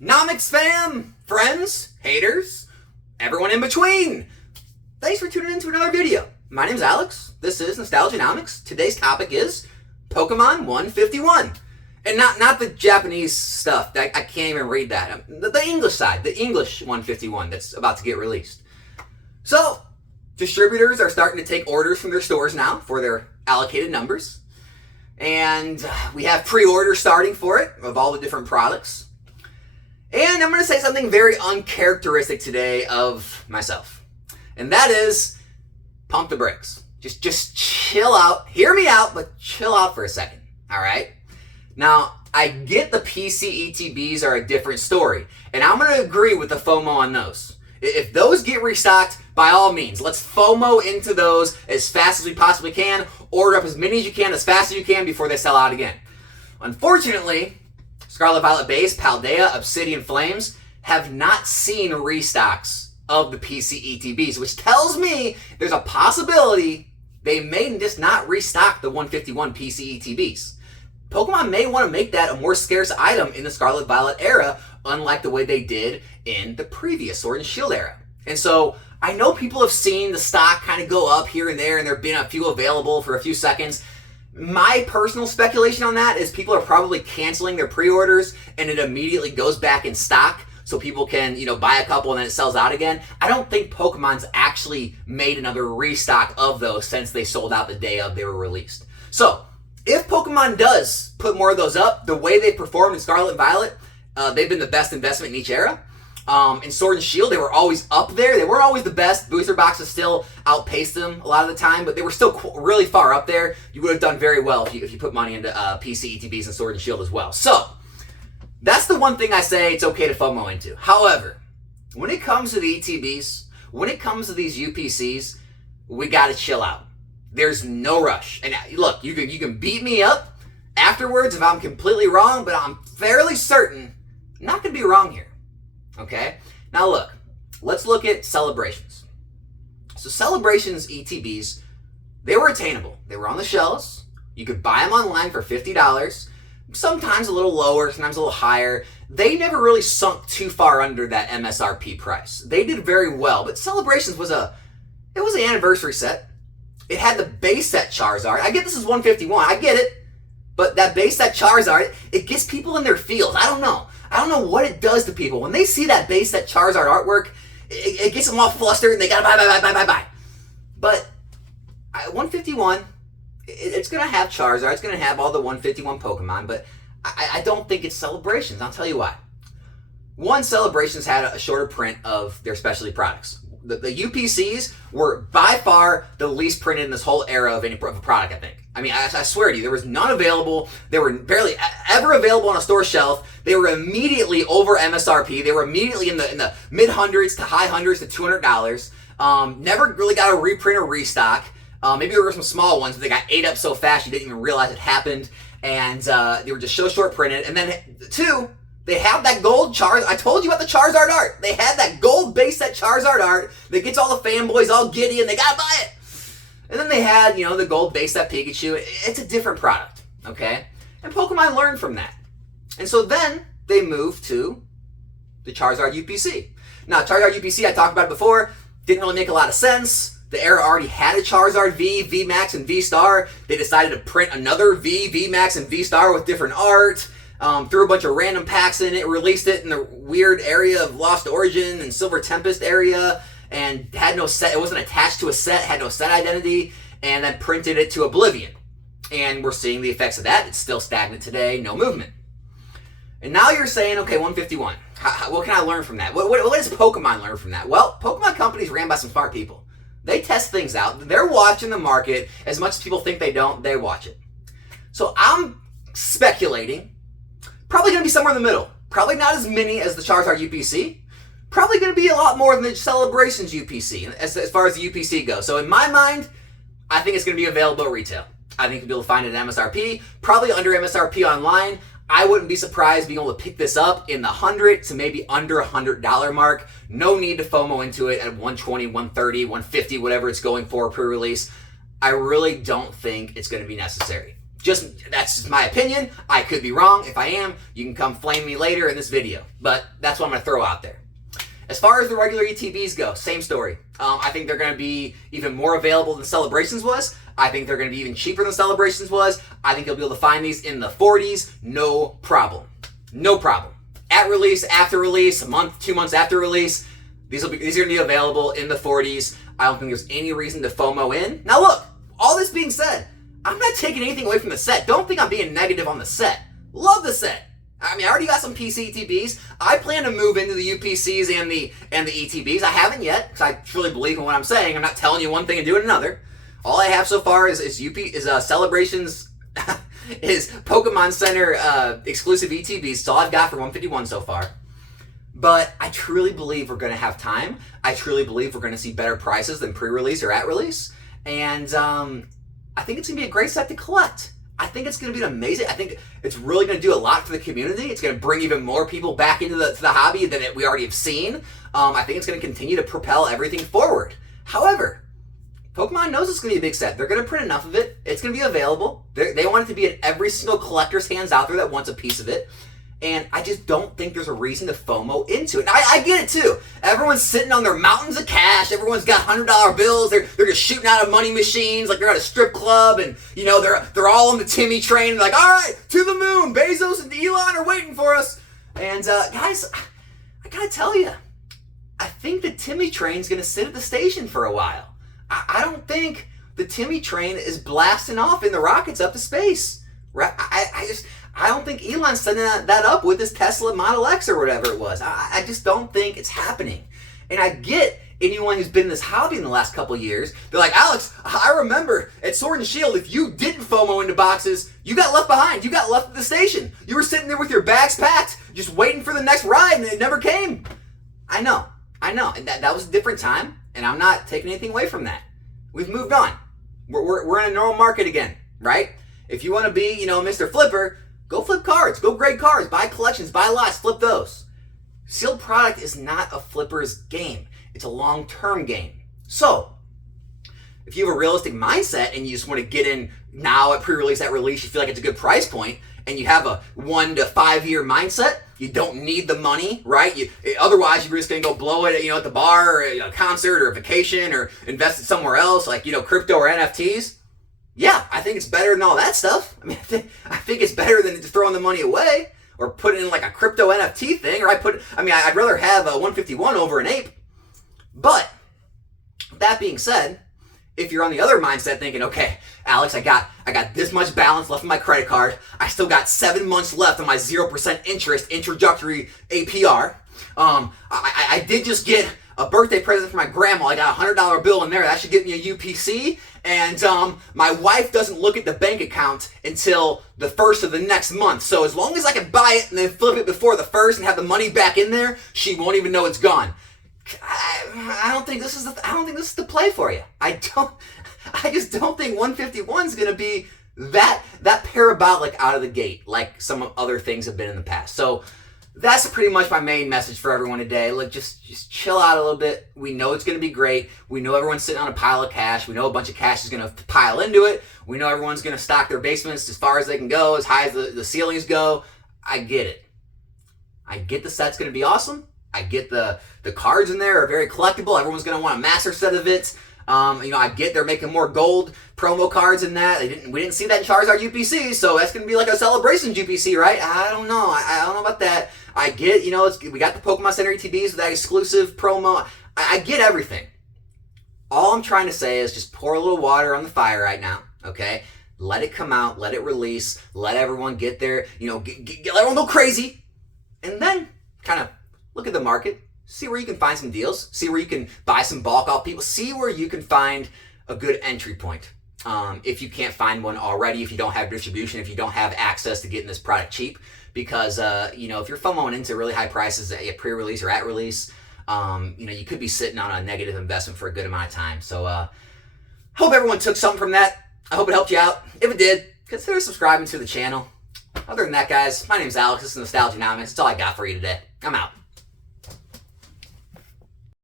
Nomics fam, friends, haters, everyone in between. Thanks for tuning in to another video. My name's Alex. This is Nostalgianomics. Today's topic is Pokemon 151. And not the Japanese stuff. I can't even read that. The English side, the English 151 that's about to get released. So, distributors are starting to take orders from their stores now for their allocated numbers. And we have pre-orders starting for it of all the different products. And I'm going to say something very uncharacteristic today of myself. And that is, pump the brakes. Just chill out. Hear me out, but chill out for a second. All right? Now, I get the PC ETBs are a different story. And I'm going to agree with the FOMO on those. If those get restocked, by all means, let's FOMO into those as fast as we possibly can. Order up as many as you can, as fast as you can before they sell out again. Unfortunately, Scarlet Violet Base, Paldea, Obsidian Flames have not seen restocks of the PC ETBs, which tells me there's a possibility they may just not restock the 151 PC ETBs. Pokemon may want to make that a more scarce item in the Scarlet Violet era, unlike the way they did in the previous Sword and Shield era. And so, I know people have seen the stock kind of go up here and there, and there have been a few available for a few seconds. My personal speculation on that is people are probably canceling their pre-orders, and it immediately goes back in stock, so people can, buy a couple and then it sells out again. I don't think Pokemon's actually made another restock of those since they sold out the day of they were released. So, if Pokemon does put more of those up, the way they performed in Scarlet and Violet, they've been the best investment in each era. In Sword and Shield, they were always up there. They weren't always the best. Booster boxes still outpaced them a lot of the time, but they were still really far up there. You would have done very well if you put money into PC ETBs and Sword and Shield as well. So, that's the one thing I say it's okay to FOMO into. However, when it comes to the ETBs, when it comes to these UPCs, we gotta chill out. There's no rush. And look, you can beat me up afterwards if I'm completely wrong, but I'm fairly certain I'm not gonna be wrong here. Okay? Now look, let's look at Celebrations. So Celebrations ETBs, they were attainable. They were on the shelves. You could buy them online for $50. Sometimes a little lower, sometimes a little higher. They never really sunk too far under that MSRP price. They did very well, but Celebrations was an anniversary set. It had the base set Charizard. I get this is 151. I get it. But that base set Charizard, it gets people in their feels. I don't know what it does to people. When they see that base set Charizard artwork, it gets them all flustered and they gotta buy. But 151, it's gonna have Charizard. It's gonna have all the 151 Pokemon, but I don't think it's Celebrations. I'll tell you why. One, Celebrations had a shorter print of their specialty products. The UPCs were by far the least printed in this whole era of any product, I think. I mean, I swear to you, there was none available. They were barely ever available on a store shelf. They were immediately over MSRP. They were immediately in the mid-hundreds to high hundreds to $200. Never really got a reprint or restock. Maybe there were some small ones, but they got ate up so fast you didn't even realize it happened. And they were just so short printed. And then, two, they have that gold Charizard. I told you about the Charizard art. They had that gold base set Charizard art that gets all the fanboys all giddy and they gotta buy it. And then they had, the gold base set Pikachu. It's a different product, okay? And Pokemon learned from that. And so then they moved to the Charizard UPC. Now, Charizard UPC, I talked about it before, didn't really make a lot of sense. The era already had a Charizard V, VMAX, and V-Star. They decided to print another V, VMAX, and V-Star with different art. Threw a bunch of random packs in it, released it in the weird area of Lost Origin and Silver Tempest area, and had no set. It wasn't attached to a set, had no set identity, and then printed it to Oblivion. And we're seeing the effects of that. It's still stagnant today, no movement. And now you're saying, okay, 151. What can I learn from that? What does Pokemon learn from that? Well, Pokemon companies ran by some smart people. They test things out. They're watching the market. As much as people think they don't, they watch it. So I'm speculating, probably going to be somewhere in the middle. Probably not as many as the Charizard UPC. Probably going to be a lot more than the Celebrations UPC as far as the UPC goes. So in my mind, I think it's going to be available at retail. I think you'll be able to find it at MSRP. Probably under MSRP online. I wouldn't be surprised being able to pick this up in the $100 to maybe under $100 mark. No need to FOMO into it at 120, 130, 150, whatever it's going for pre-release. I really don't think it's going to be necessary. That's just my opinion. I could be wrong. If I am, you can come flame me later in this video. But that's what I'm going to throw out there. As far as the regular ETBs go, same story. I think they're going to be even more available than Celebrations was. I think they're going to be even cheaper than Celebrations was. I think you'll be able to find these in the 40s, no problem. No problem. At release, after release, a month, 2 months after release, these are going to be available in the 40s. I don't think there's any reason to FOMO in. Now look, all this being said, I'm not taking anything away from the set. Don't think I'm being negative on the set. Love the set. I mean, I already got some PC ETBs. I plan to move into the UPCs and the ETBs. I haven't yet, because I truly believe in what I'm saying. I'm not telling you one thing and doing another. All I have so far is Celebrations, is Pokemon Center exclusive ETBs. That's all I've got for 151 so far. But I truly believe we're going to have time. I truly believe we're going to see better prices than pre-release or at release. And I think it's going to be a great set to collect. I think it's going to be amazing. I think it's really going to do a lot for the community. It's going to bring even more people back into the hobby than we already have seen. I think it's going to continue to propel everything forward. However, Pokemon knows it's going to be a big set. They're going to print enough of it. It's going to be available. They want it to be in every single collector's hands out there that wants a piece of it. And I just don't think there's a reason to FOMO into it. And I get it too. Everyone's sitting on their mountains of cash. Everyone's got $100 bills. They're just shooting out of money machines like they're at a strip club. And, you know, they're all on the Timmy train. They're like, all right, to the moon. Bezos and Elon are waiting for us. And, guys, I got to tell you, I think the Timmy train's going to sit at the station for a while. I don't think the Timmy train is blasting off in the rockets up to space. I don't think Elon's setting that up with his Tesla Model X or whatever it was. I just don't think it's happening. And I get anyone who's been in this hobby in the last couple of years. They're like, Alex, I remember at Sword and Shield, if you didn't FOMO into boxes, you got left behind. You got left at the station. You were sitting there with your bags packed, just waiting for the next ride, and it never came. I know. And that was a different time, and I'm not taking anything away from that. We've moved on. We're in a normal market again, right? If you want to be, Mr. Flipper, go flip cards, go grade cards, buy collections, buy lots, flip those. Sealed product is not a flipper's game. It's a long-term game. So, if you have a realistic mindset and you just want to get in now at pre-release, at release, you feel like it's a good price point, and you have a 1 to 5 year mindset, you don't need the money, right? Otherwise, you're just going to go blow it, at the bar or a concert or a vacation or invest it somewhere else, like, crypto or NFTs. Yeah, I think it's better than all that stuff. I mean, I think it's better than just throwing the money away or putting in like a crypto NFT thing. Or I'd rather have a 151 over an ape. But that being said, if you're on the other mindset thinking, okay, Alex, I got this much balance left on my credit card. I still got 7 months left on my 0% interest introductory APR. I did just get a birthday present for my grandma. I got a $100 bill in there. That should get me a UPC. And my wife doesn't look at the bank account until the first of the next month. So as long as I can buy it and then flip it before the first and have the money back in there, she won't even know it's gone. I don't think this is the play for you. I just don't think 151 is going to be that parabolic out of the gate like some other things have been in the past. So that's pretty much my main message for everyone today. Look, just chill out a little bit. We know it's going to be great. We know everyone's sitting on a pile of cash. We know a bunch of cash is going to pile into it. We know everyone's going to stock their basements as far as they can go, as high as the ceilings go. I get it. I get the set's going to be awesome. I get the cards in there are very collectible. Everyone's going to want a master set of it. I get they're making more gold promo cards in that. We didn't see that in Charizard UPC, so that's going to be like a Celebration UPC, right? I don't know. I don't know about that. I get, we got the Pokemon Center ETBs with that exclusive promo. I get everything. All I'm trying to say is just pour a little water on the fire right now, okay? Let it come out. Let it release. Let everyone get there. Let everyone go crazy. And then kind of look at the market. See where you can find some deals. See where you can buy some bulk off people. See where you can find a good entry point. If you can't find one already, if you don't have distribution, if you don't have access to getting this product cheap. Because, if you're FOMOing into really high prices at pre-release or at release, you could be sitting on a negative investment for a good amount of time. So, hope everyone took something from that. I hope it helped you out. If it did, consider subscribing to the channel. Other than that, guys, my name's Alex. This is Nostalgianomics. That's all I got for you today. I'm out.